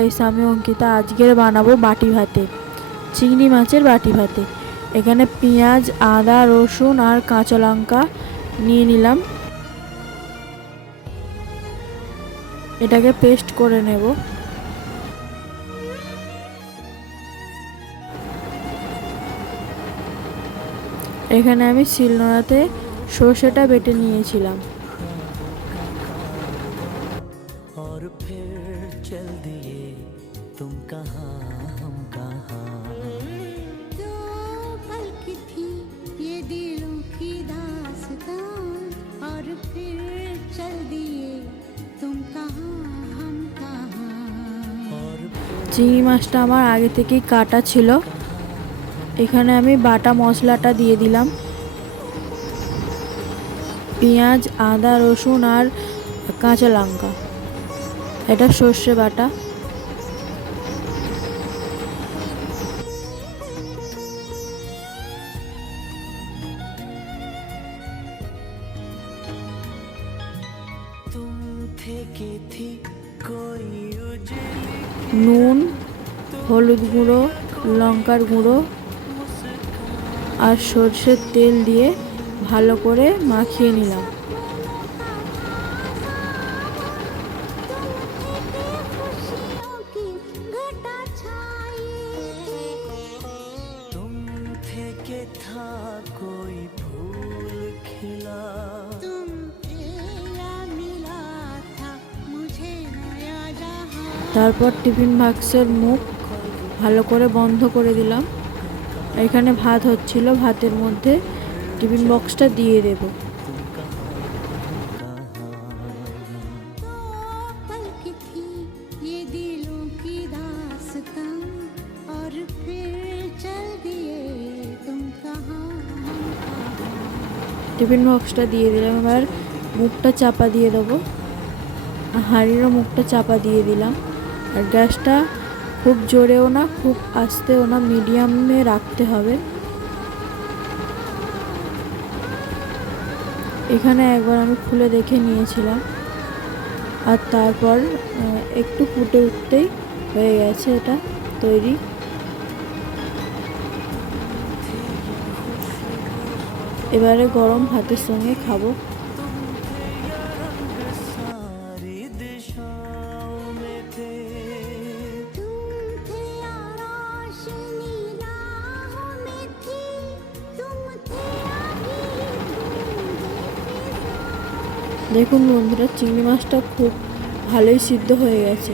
Guys, আমি অঙ্কিতা। আজকের বানাবো বাটি ভাতে, চিংড়ি মাছের বাটি ভাতে। এখানে পেঁয়াজ, আদা, রসুন আর কাঁচা লঙ্কা নিয়ে নিলাম। এটাকে পেস্ট করে নেব। এখানে আমি শিলনোড়াতে সর্ষেটা বেটে নিয়েছিলাম। और फिर चल दिए तुम कहाँ हम कहाँ, दो पल की थी ये दिलों की दास्तां, और फिर चल दिए तुम कहाँ हम कहाँ। চিংড়ি মাছটা আমার আগে থেকেই কাটা ছিল। এখানে আমি বাটা মশলাটা দিয়ে দিলাম। পেঁয়াজ, আদা, রসুন আর কাঁচা লঙ্কা, এটা সর্ষে বাটা। নুন, হলুদ গুঁড়ো, লঙ্কার গুঁড়ো আর সর্ষের তেল দিয়ে ভালো করে মাখিয়ে নিলাম। তারপর টিফিন বাক্সের মুখ ভালো করে বন্ধ করে দিলাম। এখানে ভাত হচ্ছিল, ভাতের মধ্যে টিফিন বক্সটা দিয়ে দেব। টিফিন বক্সটা দিয়ে দিলাম। এবার মুখটা চাপা দিয়ে দেবো। হাঁড়িরও মুখটা চাপা দিয়ে দিলাম। আর গ্যাসটা খুব জোরেও না খুব আস্তেও না, মিডিয়ামে রাখতে হবে। এখানে একবার আমি খুলে দেখে নিয়েছিলাম, আর তারপর একটু ফুটে উঠতেই হয়ে গেছে এটা তৈরি। এবারে গরম ভাতের সঙ্গে খাবো। দেখুন বন্ধুরা, চিংড়ি মাছটা খুব ভালোই সিদ্ধ হয়ে গেছে।